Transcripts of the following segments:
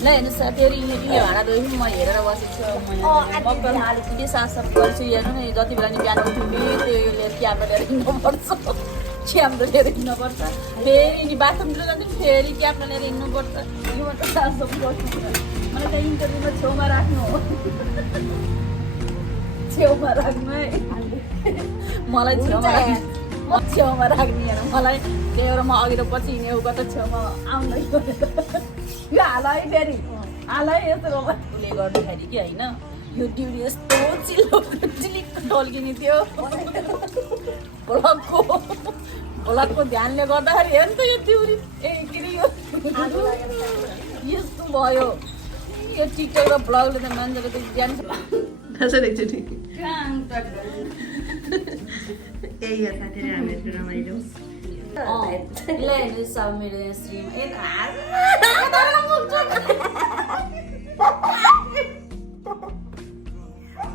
ल हेर्नुहोस् फेरि यो भाँडा धोइ म हेरेर बसेको छु मकर आलु के साफसफ गर्छु हेर्नु नि जति बेला नि बिहान उठ्यो नि त्यसले क्याब लिएर हिँड्नुपर्छ क्याब लिएर हिँड्नुपर्छ फेरि नि बाथरुमतिर जान्छ फेरि क्याब लिएर हिँड्नुपर्छ यो मात्र साफसफ गर्छु मलाई त इन्टरभ्यूमा छेउमा राख्नु हो छेउमा राख्नु है मलाई छेउमा राख्ने हेर मलाई त्यही भएर म अघि र पछि हिँड्ने ऊ कता छेउमा आउँदै यो हाल है फेरि हाल है यस्तो उसले गर्दाखेरि कि होइन यो ड्युटी यस्तो चिलिक्क टल्किने थियो भ्लगको ध्यानले गर्दाखेरि हेर्नु त यो ड्युटी ए के अरे यो यस्तो भयो यो टिकटक र भ्लगले त मान्छेको त ज्ञान यही हो साथीहरू हामीहरूको रमाइलो मेरो श्रीमा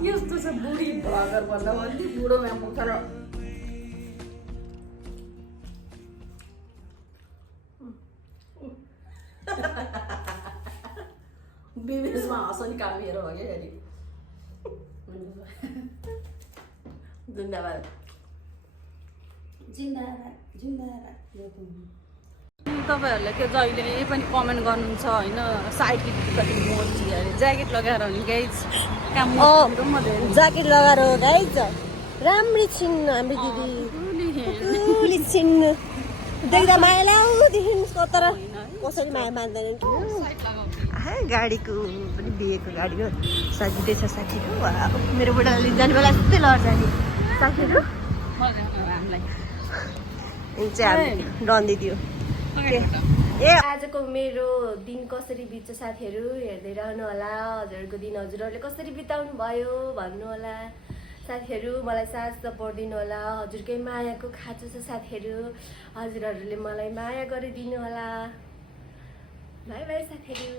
यस्तो छ बुढी भ्लगर भन्दा पनि बुढो मुख र विदेशमा हँसनी काम हेर हो क्या फेरि जिन्दाबाद तपाईँहरूले के जहिले पनि कमेन्ट गर्नुहुन्छ होइन साइकिल कति मोची अरे ज्याकेट लगाएर हो नि गाइज ज्याकेट लगाएर हो गाइज राम्री छिन् हाम्रो दिदी छिन् देख्दा माया लाउदेखिको तर कसरी माया मान्दैन गाडीको पनि बिहेको गाडी हो सजिँदैछ साथीहरू मेरो बुढाले जाने बेला यस्तै लड्छ नि साथीहरू चाहिँ डन दिदी हो ए आजको मेरो दिन कसरी बित्छ साथीहरू हेर्दै रहनु होला हजुरको दिन हजुरहरूले कसरी बिताउनु भयो भन्नु होला साथीहरू मलाई साथ सपोर्ट दिनु होला हजुरकै मायाको खाँचो छ साथीहरू हजुरहरूले मलाई माया गरिदिनु होला बाई बाई साथीहरू।